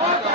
Father.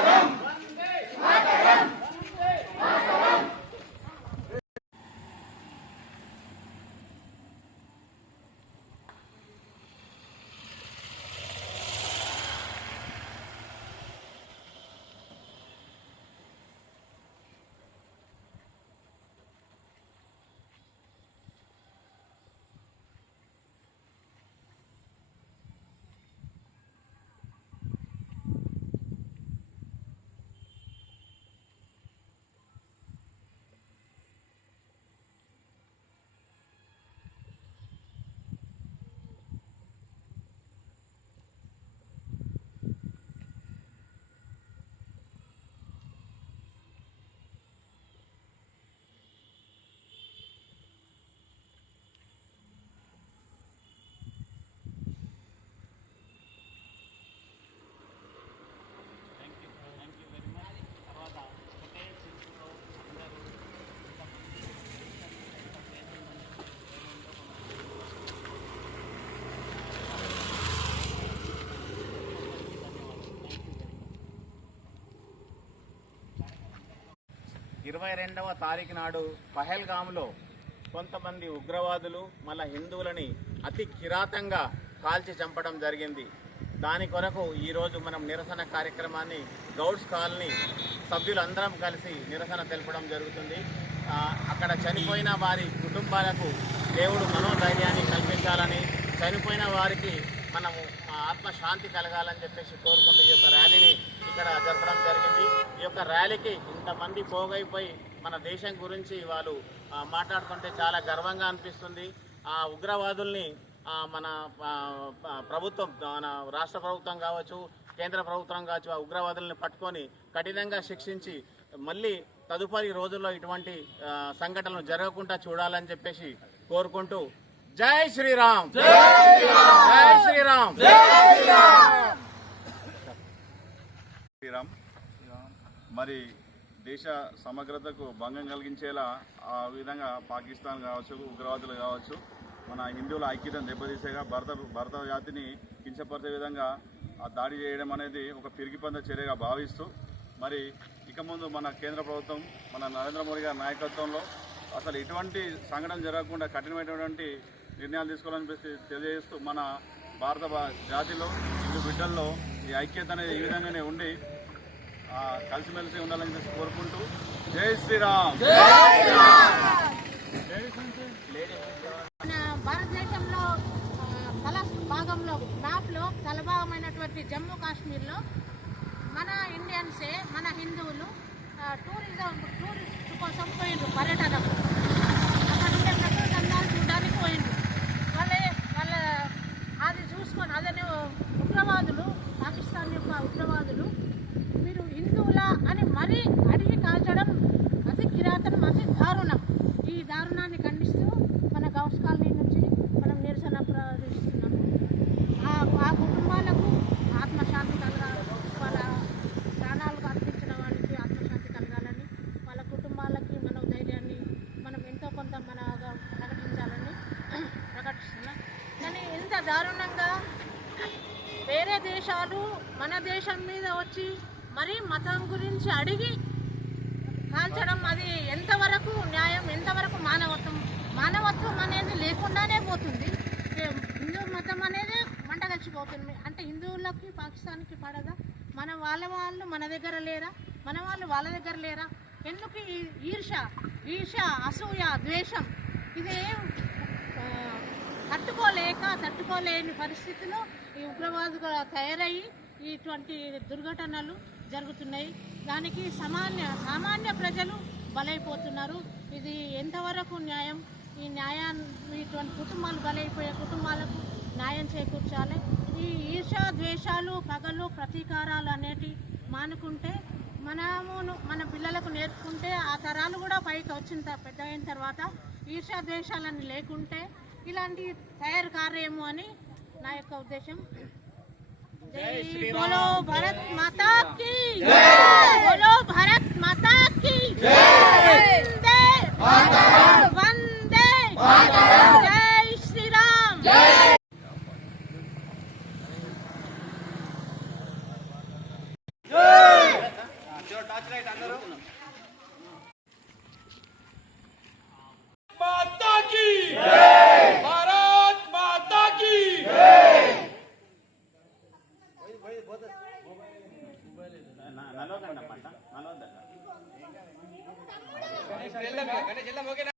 ఇరవై రెండవ తారీఖు నాడు పహల్గామ్లో కొంతమంది ఉగ్రవాదులు మళ్ళా హిందువులని అతి కిరాతంగా కాల్చి చంపడం జరిగింది. దాని కొరకు ఈరోజు మనం నిరసన కార్యక్రమాన్ని గౌడ్స్ కాలనీ సభ్యులందరం కలిసి నిరసన తెలపడం జరుగుతుంది. అక్కడ చనిపోయిన వారి కుటుంబాలకు దేవుడు మనోధైర్యాన్ని కల్పించాలని చనిపోయిన వారికి మనము ఆత్మశాంతి కలగాలని చెప్పేసి కోరుకుంటూ ఈ యొక్క ర్యాలీని ఇక్కడ జరపడం జరిగింది. ఈ యొక్క ర్యాలీకి ఇంతమంది పోగైపోయి మన దేశం గురించి వాళ్ళు ఆ, మాట్లాడుతుంటే చాలా గర్వంగా అనిపిస్తుంది. ఆ ఉగ్రవాదుల్ని ఆ, మన ప్రభుత్వం మన రాష్ట్ర ప్రభుత్వం కావచ్చు కేంద్ర ప్రభుత్వం కావచ్చు ఆ ఉగ్రవాదుల్ని పట్టుకొని కఠినంగా శిక్షించి మళ్ళీ తదుపరి రోజుల్లో ఇటువంటి సంఘటనలు జరగకుండా చూడాలని చెప్పేసి కోరుకుంటూ జై శ్రీరామ్! జై శ్రీరామ్! శ్రీరామ్! మరి దేశ సమగ్రతకు భంగం కలిగించేలా ఆ విధంగా పాకిస్తాన్ కావచ్చు ఉగ్రవాదులు కావచ్చు మన హిందువుల ఐక్యతను దెబ్బతీసేగా భరత భరత జాతిని కించపరిచే విధంగా ఆ దాడి చేయడం అనేది ఒక పిరిగిపంద చర్యగా భావిస్తూ మరి ఇక ముందు మన కేంద్ర ప్రభుత్వం మన నరేంద్ర మోడీ గారి నాయకత్వంలో అసలు ఎటువంటి సంఘటన జరగకుండా కఠినమైనటువంటి నిర్ణయాలు తీసుకోవాలని తెలియజేస్తూ మన భారత జాతిలో హిందూ బిడ్డల్లో ఈ ఐక్యత అనేది ఈ విధంగానే ఉండి కలిసిమెలిసి ఉండాలని చెప్పి కోరుకుంటూ జై శ్రీరామ్. మన భారతదేశంలో తల భాగంలో మ్యాప్లో తలభాగమైనటువంటి జమ్మూ కాశ్మీర్లో మన ఇండియన్సే మన హిందువులు టూరిజం టూరిస్ట్ కోసం పోయిండ్రు పర్యటనకు అక్కడ ఉండే ప్రకృతి అందాలు చూడడానికి పోయిండ్రు వాళ్ళే వాళ్ళ అది చూసుకొని అదే ఉగ్రవాదులు పాకిస్తాన్ యొక్క ఉగ్రవాదులు మీరు హిందువులా అని మరీ అడిగి కాల్చడం అతి మంచి దారుణం. ఈ దారుణాన్ని ఖండిస్తూ మన గౌస్ కాలనీ నుంచి మనం నిరసన ప్రదర్శిస్తున్నాము ఆ ఆ కుటుంబాలకు ఆత్మశాంతి కలగాలి. వాళ్ళ ప్రాణాలు అర్పించిన వాళ్ళకి ఆత్మశాంతి కలగాలని వాళ్ళ కుటుంబాలకి మన ధైర్యాన్ని మనం ఎంతో కొంత మన ప్రకటించాలని ప్రకటిస్తున్నాం. కానీ ఎంత దారుణంగా వేరే దేశాలు మన దేశం మీద వచ్చి మరీ మతం గురించి అడిగి కాల్చడం అది ఎంతవరకు న్యాయం ఎంతవరకు మానవత్వం మానవత్వం అనేది పోతుంది. హిందూ మతం అనేది మంటగలిచిపోతుంది అంటే హిందువులకి పాకిస్తాన్కి పడదా? మన వాళ్ళ వాళ్ళు మన దగ్గర లేరా? మన వాళ్ళు వాళ్ళ దగ్గర లేరా? ఎందుకు ఈ ఈర్ష ఈర్ష అసూయ ద్వేషం? ఇదే తట్టుకోలేక తట్టుకోలేని పరిస్థితిలో ఈ ఉగ్రవాదులు తయారయ్యి ఇటువంటి దుర్ఘటనలు జరుగుతున్నాయి. దానికి సామాన్య సామాన్య ప్రజలు బలైపోతున్నారు. ఇది ఎంతవరకు న్యాయం? ఈ న్యాయాన్ని ఇటువంటి కుటుంబాలు బలైపోయే కుటుంబాలకు న్యాయం చేకూర్చాలి. ఈ ఈర్ష ద్వేషాలు పగలు ప్రతీకారాలు అనేటి మానుకుంటే మనము మన పిల్లలకు నేర్పుకుంటే ఆ తరాలు కూడా పైకి వచ్చిన పెద్ద అయిన తర్వాత ఈర్ష్యా ద్వేషాలని లేకుంటే ఇలాంటి తయారు కారేమో అని నా యొక్క ఉద్దేశం. జై భారత్ మాతా